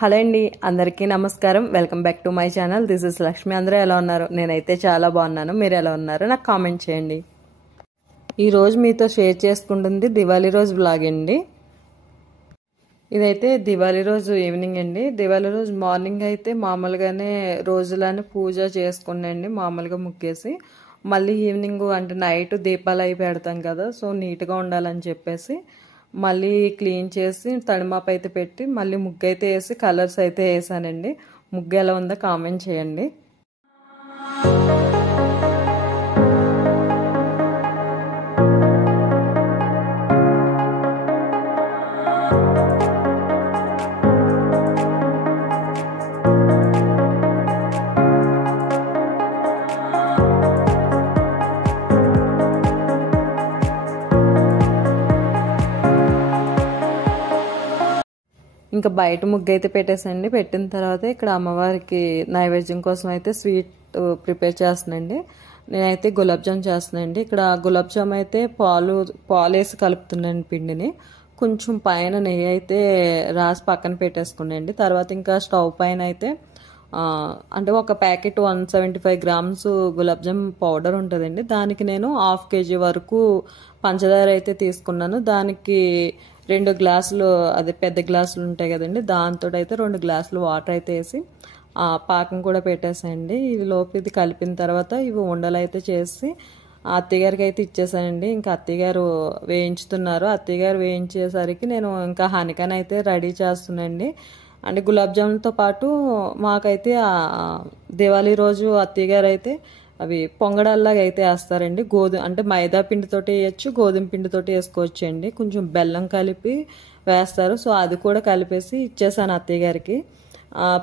Hello అండి, అందరికీ నమస్కారం. Welcome back to my channel. This is Lakshmi. అందరూ ఎలా ఉన్నారు? నేనైతే చాలా బాగున్నాను. మీరు ఎలా ఉన్నారు నాకు కామెంట్ చేయండి. ఈరోజు మీతో షేర్ చేసుకుంటుంది దివాళీ రోజు బ్లాగ్ అండి. ఇదైతే దివాళీ రోజు ఈవినింగ్ అండి. దివాళీ రోజు మార్నింగ్ అయితే మామూలుగానే రోజులానే పూజ చేసుకున్నాండి, మామూలుగా ముగ్గేసి. మళ్ళీ ఈవినింగ్ అంటే నైట్ దీపాలు అవి పెడతాం కదా, సో నీట్గా ఉండాలని చెప్పేసి మళ్ళీ క్లీన్ చేసి తడిమాపు అయితే పెట్టి మళ్ళీ ముగ్గు అయితే వేసి కలర్స్ అయితే వేసానండి. ముగ్గు ఎలా ఉందో కామెంట్ చేయండి. ఇంకా బయట ముగ్గు అయితే పెట్టేసండి. పెట్టిన తర్వాత ఇక్కడ అమ్మవారికి నైవేద్యం కోసం అయితే స్వీట్ ప్రిపేర్ చేస్తున్నాండి. నేనైతే గులాబ్ జామ్ చేస్తున్నానండి. ఇక్కడ గులాబ్ జామ్ అయితే పాలు వేసి కలుపుతున్నాను పిండిని. కొంచెం పైన నెయ్యి అయితే రాసి పక్కన పెట్టేసుకున్నాండి. తర్వాత ఇంకా స్టవ్ పైన అయితే అంటే ఒక packet 175 grams gulab jam powder ఉంటుందండి. దానికి నేను 1/2 kg వరకు పంచదార అయితే తీసుకున్నాను. దానికి 2 గ్లాసులు, అదే పెద్ద గ్లాసులు ఉంటాయి కదండి, దాంతో అయితే 2 గ్లాసులు వాటర్ అయితే వేసి పాకం కూడా పెట్టేసాయండి. ఇది లోపు ఇది కలిపిన తర్వాత ఇవి ఉండలు అయితే చేసి అత్తయ్యగారికి అయితే ఇచ్చేసానండి. ఇంకా అత్తయ్యగారు వేయించుతున్నారు. అత్తయ్యగారు వేయించేసరికి నేను ఇంకా హనికన్ అయితే రెడీ చేస్తున్నానండి. అంటే గులాబ్ జామున్తో పాటు మాకైతే దివాళీ రోజు అత్తయ్యగారు అయితే అవి పొంగడాల్లాగా అయితే వేస్తారండి. అంటే మైదా పిండితోటి వేయచ్చు, గోధుమ పిండితోటి వేసుకోవచ్చు అండి. కొంచెం బెల్లం కలిపి వేస్తారు. సో అది కూడా కలిపేసి ఇచ్చేసాను అత్తయ్య గారికి.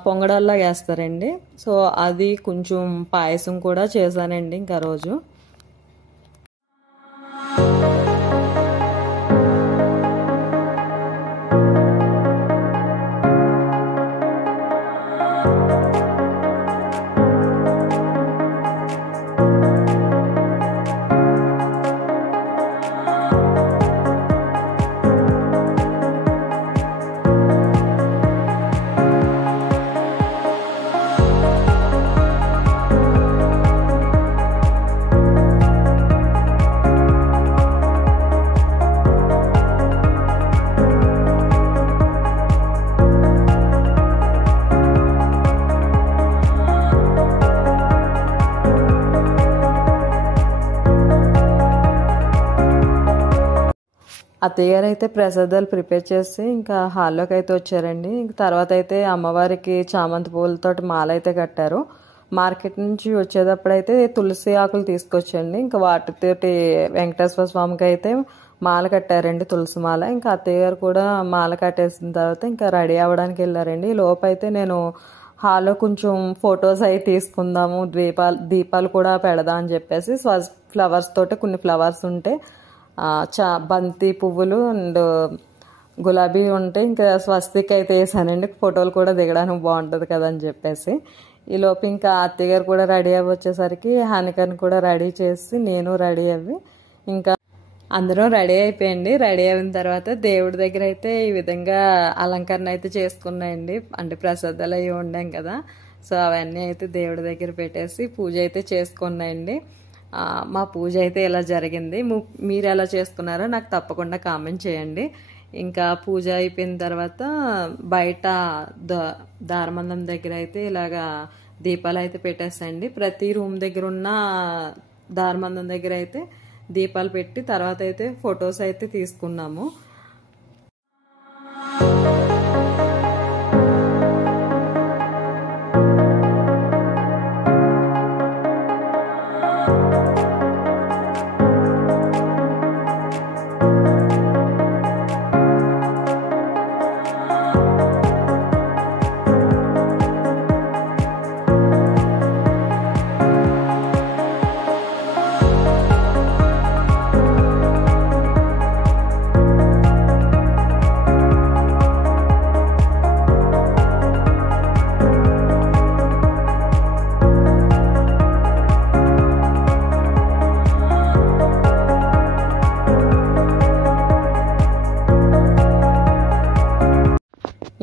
పొంగడాల్లాగా వేస్తారండి. సో అది కొంచెం పాయసం కూడా చేశానండి ఇంకా రోజు. అత్తయ్య గారు అయితే ప్రసాదాలు ప్రిపేర్ చేసి ఇంకా హాల్లోకి అయితే వచ్చారండి. ఇంక తర్వాత అయితే అమ్మవారికి చామంతి పూలతో మాల అయితే కట్టారు. మార్కెట్ నుంచి వచ్చేటప్పుడు అయితే తులసి ఆకులు తీసుకొచ్చండి. ఇంకా వాటితోటి వెంకటేశ్వర స్వామికి అయితే మాల కట్టారండి, తులసి మాల. ఇంకా అత్తయ్య గారు కూడా మాల కట్టేసిన తర్వాత ఇంకా రెడీ అవ్వడానికి వెళ్ళారండి. లోపు అయితే నేను హాల్లో కొంచెం ఫొటోస్ అవి తీసుకుందాము, దీపాలు కూడా పెడదాం అని చెప్పేసి ఫ్లవర్స్ తోటి కొన్ని ఫ్లవర్స్ ఉంటే బంతి పువ్వులు అండ్ గులాబీ ఉంటే ఇంకా స్వస్తిక్ అయితే వేసానండి. ఫోటోలు కూడా దిగడానికి బాగుంటుంది కదా అని చెప్పేసి. ఈలోపు ఇంకా అత్తయ్య గారు కూడా రెడీ అవ్వి వచ్చేసరికి హానికని కూడా రెడీ చేసి నేను రెడీ అవ్వి ఇంకా అందరం రెడీ అయిపోయండి. రెడీ అయిన తర్వాత దేవుడి దగ్గర అయితే ఈ విధంగా అలంకరణ అయితే చేసుకున్నాయండి. అంటే ప్రసాదాలు అవి ఉండాం కదా, సో అవన్నీ అయితే దేవుడి దగ్గర పెట్టేసి పూజ అయితే చేసుకున్నాయండి. మా పూజ అయితే ఇలా జరిగింది. మీరు ఎలా చేసుకున్నారో నాకు తప్పకుండా కామెంట్ చేయండి. ఇంకా పూజ అయిపోయిన తర్వాత బయట దారమందం దగ్గర అయితే ఇలాగా దీపాలు అయితే పెట్టేస్తాయండి. ప్రతి రూమ్ దగ్గర ఉన్న దారమందం దగ్గర అయితే దీపాలు పెట్టి తర్వాత అయితే ఫొటోస్ అయితే తీసుకున్నాము.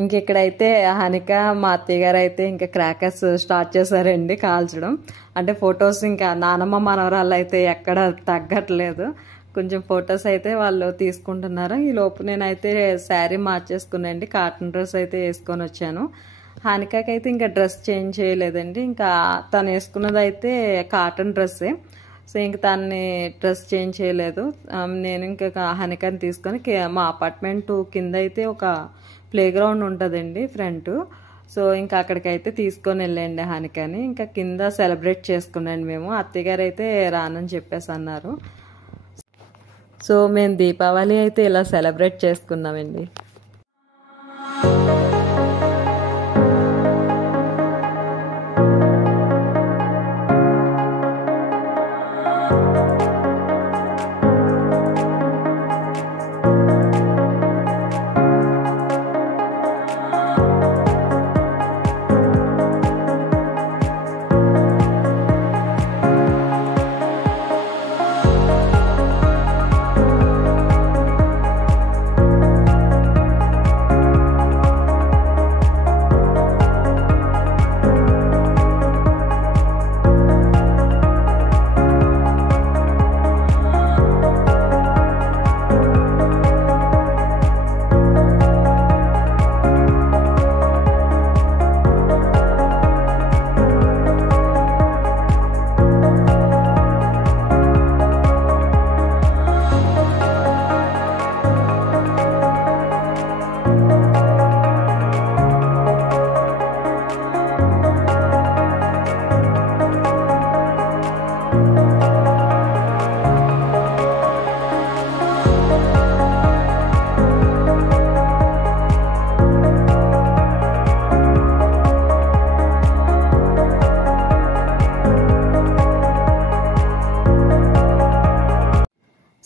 ఇంక ఇక్కడైతే హనిక మా అత్తయ్య గారు అయితే ఇంకా క్రాకర్స్ స్టార్ట్ చేశారండి కాల్చడం. అంటే ఫొటోస్ ఇంకా నానమ్మ మనవరాళ్ళు అయితే ఎక్కడ తగ్గట్లేదు. కొంచెం ఫొటోస్ అయితే వాళ్ళు తీసుకుంటున్నారు. ఈ లోపు నేనైతే శారీ మార్చేసుకున్నాండి, కాటన్ డ్రెస్ అయితే వేసుకొని వచ్చాను. హానికాకి అయితే ఇంకా డ్రెస్ చేంజ్ చేయలేదండి. ఇంకా తను వేసుకున్నది అయితే కాటన్ డ్రెస్సే. సో ఇంక తనని డ్రెస్ చేంజ్ చేయలేదు. నేను ఇంకా హనికాని తీసుకొని మా అపార్ట్మెంట్ కింద అయితే ఒక ప్లే గ్రౌండ్ ఉంటుందండి ఫ్రంట్. సో ఇంకా అక్కడికైతే తీసుకొని వెళ్ళండి హానికాని. ఇంకా కింద సెలబ్రేట్ చేసుకున్నాండి మేము. అత్తయ్య గారు అయితే రానని చెప్పేసి అన్నారు. సో మేము దీపావళి అయితే ఇలా సెలబ్రేట్ చేసుకున్నామండి.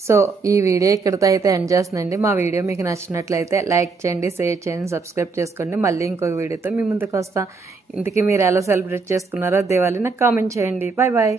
సో ఈ వీడియో ఇక్కడితో అయితే ఎండ్ చేస్తుందండి. మా వీడియో మీకు నచ్చినట్లయితే లైక్ చేయండి, షేర్ చేయండి, సబ్స్క్రైబ్ చేసుకోండి. మళ్ళీ ఇంకొక వీడియోతో మీ ముందుకు వస్తా. ఇంతకీ మీరు ఎలా సెలబ్రేట్ చేసుకున్నారో దీపావళి నాకు కామెంట్ చేయండి. Bye bye.